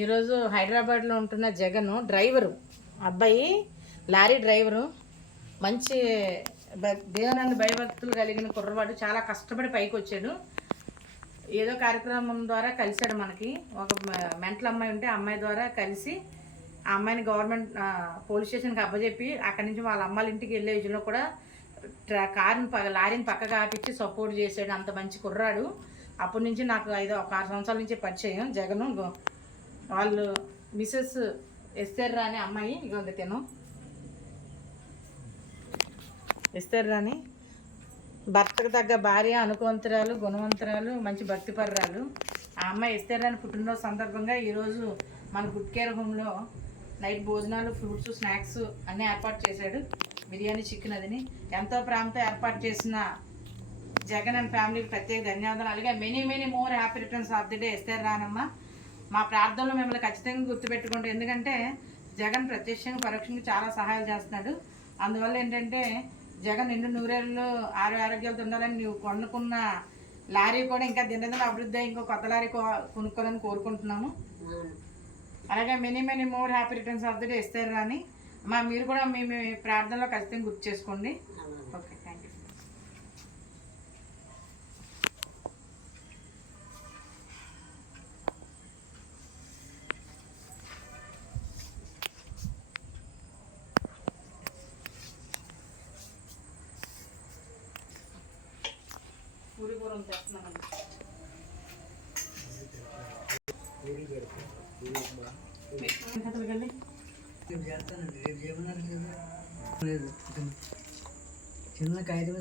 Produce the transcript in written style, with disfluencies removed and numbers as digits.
ఈరోజు హైదరాబాద్లో ఉంటున్న జగను డ్రైవరు అబ్బాయి, లారీ డ్రైవరు, మంచి దేవునందు భయభక్తులు కలిగిన కుర్రవాడు. చాలా కష్టపడి పైకి వచ్చాడు. ఏదో కార్యక్రమం ద్వారా కలిశాడు. మనకి ఒక మెంటల్ అమ్మాయి ఉంటే అమ్మాయి ద్వారా కలిసి ఆ అమ్మాయిని గవర్నమెంట్ పోలీస్ స్టేషన్కి అప్పచెప్పి అక్కడి నుంచి వాళ్ళ అమ్మాయిల ఇంటికి వెళ్ళే విజయంలో కూడా లారీని పక్కగా ఆపించి సపోర్ట్ చేసాడు. అంత మంచి కుర్రాడు. అప్పటి నుంచి నాకు ఒక 6 సంవత్సరాల నుంచి పరిచయం జగను. వాళ్ళు మిసెస్ ఎస్తర్ రాని అమ్మాయి, ఇగోంది తిను ఎస్తర్ రాని, భర్తకు తగ్గ భార్య, అనుకవంతురాలు, గుణవంతురాలు, మంచి భక్తిపర్రాలు. ఆ అమ్మాయి ఎస్తర్ రాని పుట్టినరోజు సందర్భంగా ఈరోజు మన గుడ్ కేర్ హోమ్లో నైట్ భోజనాలు, ఫ్రూట్స్, స్నాక్స్ అన్నీ ఏర్పాటు చేశాడు. బిర్యానీ, చికెన్ అదిని ఎంతో ప్రేమతో ఏర్పాటు చేసిన జగన్ అండ్ ఫ్యామిలీకి ప్రత్యేక ధన్యవాదాలు. అలాగే many more happy returns of the day Esther రానమ్మ. మా ప్రార్థనలో మిమ్మల్ని ఖచ్చితంగా గుర్తుపెట్టుకుంటాం. ఎందుకంటే జగన్ ప్రత్యక్షంగా పరోక్షంగా చాలా సహాయాలు చేస్తున్నాడు. అందువల్ల ఏంటంటే జగన్ నిండు నూరేళ్ళు ఆరోగ్యాలతో ఉండాలని, నువ్వు కొనుక్కున్న లారీ కూడా ఇంకా దినదిన అభివృద్ధి అయ్యి ఇంకో కొత్త లారీ కొనుక్కోవాలని కోరుకుంటున్నాము. అలాగే many more happy returns of the day Esther రాని. మీరు కూడా మీ ప్రార్థనలో ఖచ్చితంగా గుర్తు చేసుకోండి. Okay, thank you. పూరి కూర తెస్తున్నాను. చిన్న కాగితం